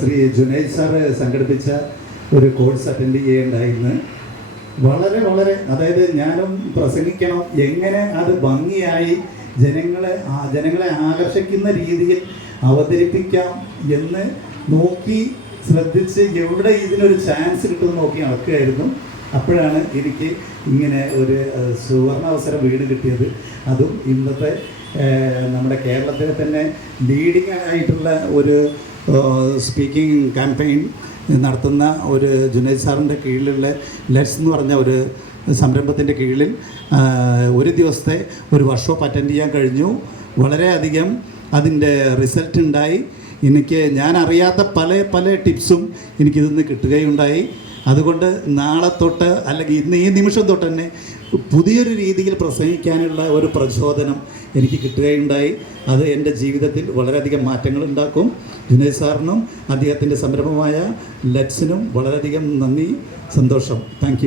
Shri Junaid sir സംഘടിപ്പിച്ച ഒരു course attend ചെയ്യേണ്ടായിരുന്നു. വളരെ വളരെ അതായത് ഞാനും പ്രസംഗിക്കണം, എങ്ങനെ അത് ഭംഗിയായി ജനങ്ങളെ ആകർഷിക്കുന്ന രീതിയിൽ അവതരിപ്പിക്കാം എന്ന് നോക്കി ശ്രദ്ധിച്ച് എവിടെ ഇതിനൊരു ചാൻസ് കിട്ടുമെന്ന് നോക്കി നടക്കുകയായിരുന്നു. അപ്പോഴാണ് എനിക്ക് ഇങ്ങനെ ഒരു സുവർണാവസരം വീട് കിട്ടിയത്. അതും ഇന്നത്തെ നമ്മുടെ കേരളത്തിലെ തന്നെ ലീഡിംഗ് ആയിട്ടുള്ള ഒരു സ്പീക്കിംഗ് ക്യാമ്പയിൻ നടത്തുന്ന ഒരു ജുനൈദ് സാറിൻ്റെ കീഴിലുള്ള ലെറ്റ്സ് എന്ന് പറഞ്ഞ ഒരു സംരംഭത്തിൻ്റെ കീഴിൽ ഒരു ദിവസത്തെ ഒരു വർക്ക്ഷോപ്പ് അറ്റൻഡ് ചെയ്യാൻ കഴിഞ്ഞു. വളരെയധികം അതിൻ്റെ റിസൾട്ട് ഉണ്ടായി. ഞാൻ അറിയാത്ത പല ടിപ്സും എനിക്കിതിൽ നിന്ന് കിട്ടുകയുണ്ടായി. അതുകൊണ്ട് നാളെ തൊട്ട് അല്ലെങ്കിൽ ഇന്ന് ഈ നിമിഷം തൊട്ട് തന്നെ പുതിയൊരു രീതിയിൽ പ്രസംഗിക്കാനുള്ള ഒരു പ്രചോദനം എനിക്ക് കിട്ടുകയുണ്ടായി. അത് എൻ്റെ ജീവിതത്തിൽ വളരെയധികം മാറ്റങ്ങൾ ഉണ്ടാക്കും. ജുനൈദ് സാറിനും അദ്ദേഹത്തിൻ്റെ സംരംഭമായ ലെറ്റ്സിനും വളരെയധികം നന്ദി, സന്തോഷം. Thank you.